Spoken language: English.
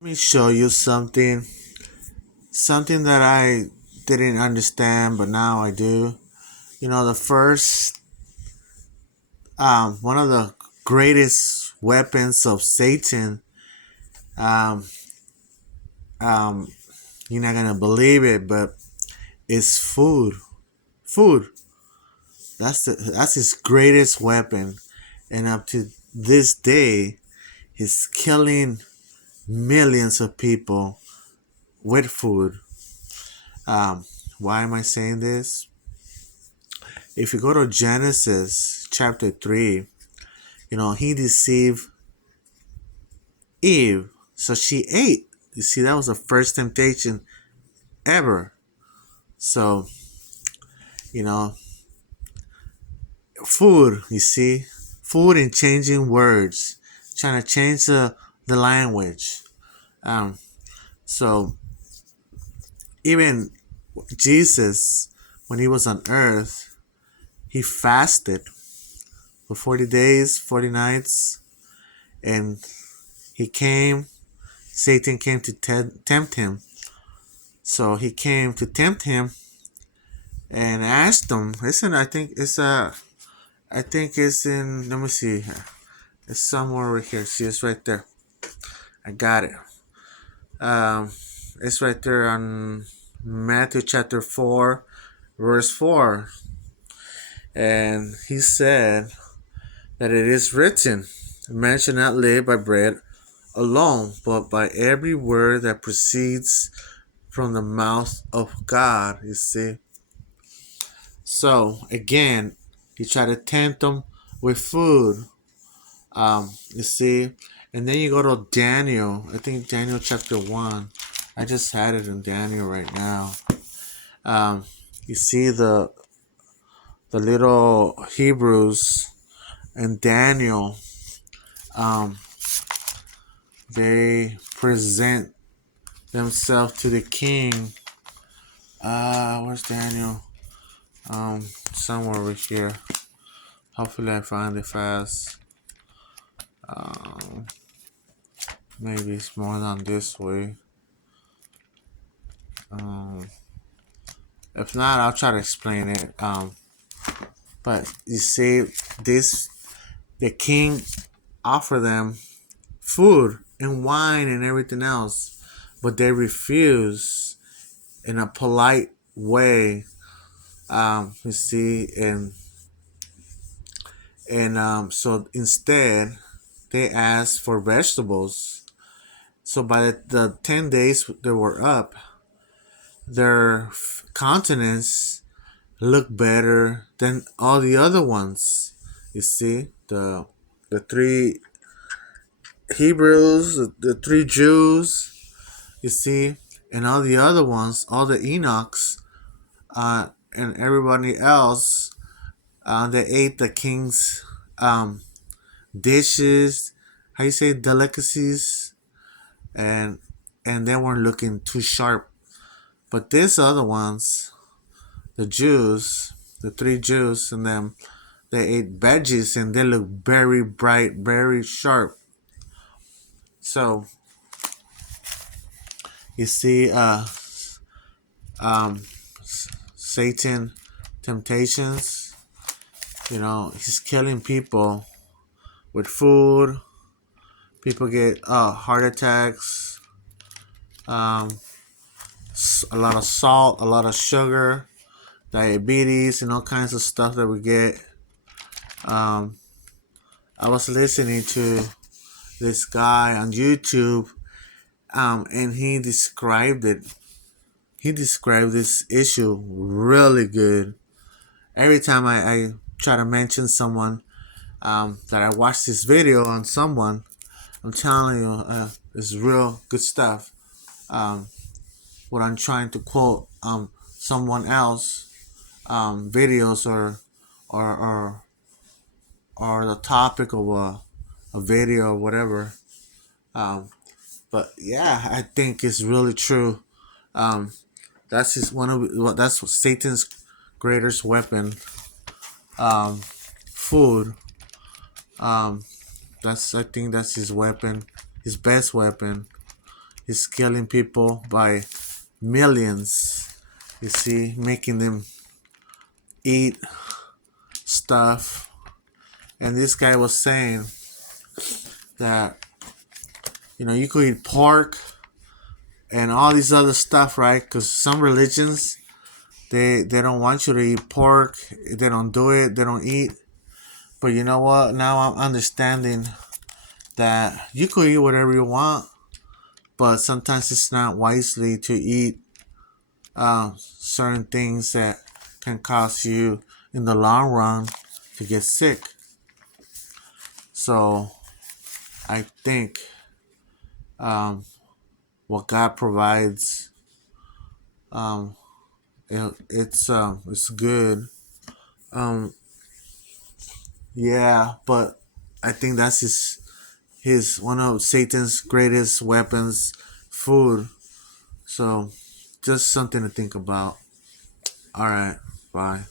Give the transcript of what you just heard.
Let me show you something that I didn't understand, but now I do. The first, one of the greatest weapons of Satan, um, um, you're not gonna believe it, but it's food. Food. That's his greatest weapon, and up to this day, he's killing millions of people with food. Um, why am I saying this? If you go to Genesis chapter 3, he deceived Eve. So she ate. You see, that was the first temptation ever. So, you know, food, you see, food and changing words, trying to change the language. Um, so, even Jesus, when he was on earth, he fasted for 40 days, 40 nights, and he came, Satan came to tempt him. So he came to tempt him and asked him. Listen, I think it's in. Let me see. It's somewhere over here. See, it's right there. I got it. Um, it's right there on Matthew chapter 4, verse 4, and he said that it is written, "Man shall not live by bread alone, but by every word that proceeds from the mouth of God." You see. So again, he tried to tempt them with food. You see, and then you go to Daniel. I think Daniel chapter 1. I just had it in Daniel right now. Um, you see the little Hebrews and Daniel. Um, they present themselves to the king. Where's Daniel? Somewhere over here. Hopefully, I find it fast. Um, Maybe it's more than this way. Um, if not, I'll try to explain it. But you see, this the king offered them food and wine and everything else, but they refuse in a polite way. You see, and so instead they asked for vegetables. So by the 10 days they were up, their countenance looked better than all the other ones. You see, the three Hebrews, the three Jews, you see, and all the other ones, all the Enochs, and everybody else, they ate the king's dishes, how you say, delicacies, and they weren't looking too sharp. But these other ones, the Jews, the three Jews, and them, they ate veggies and they look very bright, very sharp. So you see, um, Satan temptations. He's killing people with food. People get heart attacks. Um, a lot of salt, a lot of sugar, diabetes, and all kinds of stuff that we get. Um, I was listening to this guy on YouTube, and he described it. He described this issue really good. Every time I try to mention someone that I watched this video on someone, I'm telling you, it's real good stuff. Um, what I'm trying to quote someone else videos or or or the topic of a video or whatever. Um, but yeah, I think it's really true. Um, that's his one of that's Satan's greatest weapon. Um, Food. Um, I think that's his weapon, his best weapon. He's killing people by millions. You see, making them eat stuff. And this guy was saying that, you could eat pork and all these other stuff, right? Because some religions, they don't want you to eat pork. They don't do it. They don't eat. But you know what? Now I'm understanding that you could eat whatever you want, but sometimes it's not wisely to eat certain things that can cause you in the long run to get sick. So I think what God provides, it's good. Yeah, but I think that's his one of Satan's greatest weapons, food. So just something to think about. All right, bye.